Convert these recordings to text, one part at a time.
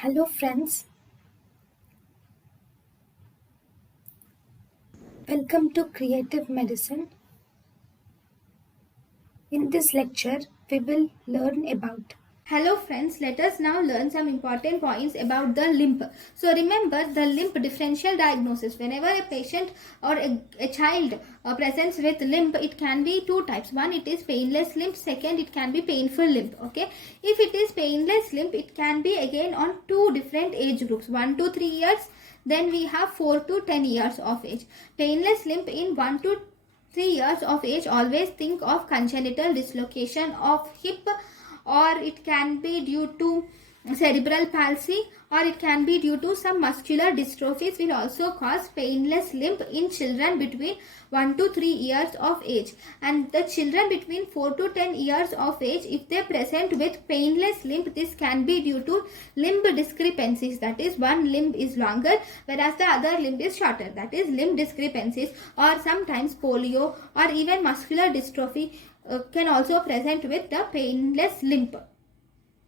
Hello friends, welcome to Creative Medicine. In this lecture, we will learn about. Hello friends, let us now learn some important points about the limp. So remember the limp differential diagnosis. Whenever a patient or a child presents with limp, it can be two types. One, it is painless limp. Second, it can be painful limp. Okay. If it is painless limp, it can be again on two different age groups, 1 to 3 years. Then we have 4 to 10 years of age. Painless limp in 1 to 3 years of age, always think of congenital dislocation of hip, or it can be due to cerebral palsy, or it can be due to some muscular dystrophies, will also cause painless limp in children between 1 to 3 years of age. And the children between 4 to 10 years of age, if they present with painless limp, this can be due to limb discrepancies, that is one limb is longer whereas the other limb is shorter, that is limb discrepancies, or sometimes polio or even muscular dystrophy can also present with the painless limp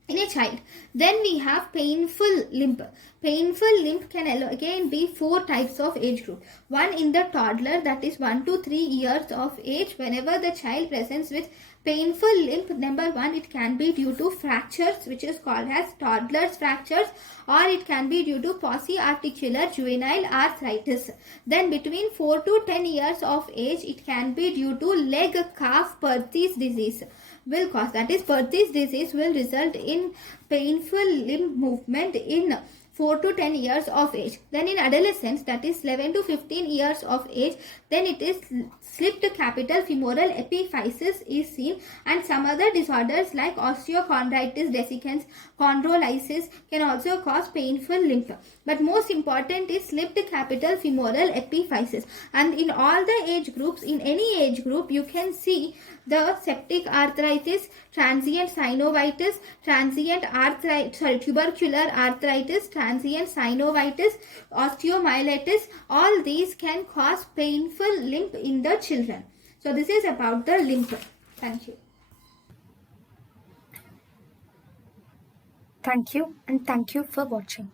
in a child. Then we have painful limp. Painful limp can again be four types of age group. One, in the toddler, that is 1 to 3 years of age. Whenever the child presents with painful limp, number one, it can be due to fractures, which is called as toddler's fractures, or it can be due to polyarticular juvenile arthritis. Then between 4 to 10 years of age, it can be due to leg calf Perthes disease will cause, that is Perthes disease will result in painful limb movement in 4 to 10 years of age. Then in adolescence, that is 11 to 15 years of age, then it is slipped capital femoral epiphysis is seen, and some other disorders like osteochondritis dissecans, chondrolysis can also cause painful limp. But most important is slipped capital femoral epiphysis. And in all the age groups, in any age group, you can see the septic arthritis, transient synovitis, tubercular arthritis, transient synovitis, osteomyelitis, all these can cause painful limp in the children. So this is about the limp. Thank you. Thank you and thank you for watching.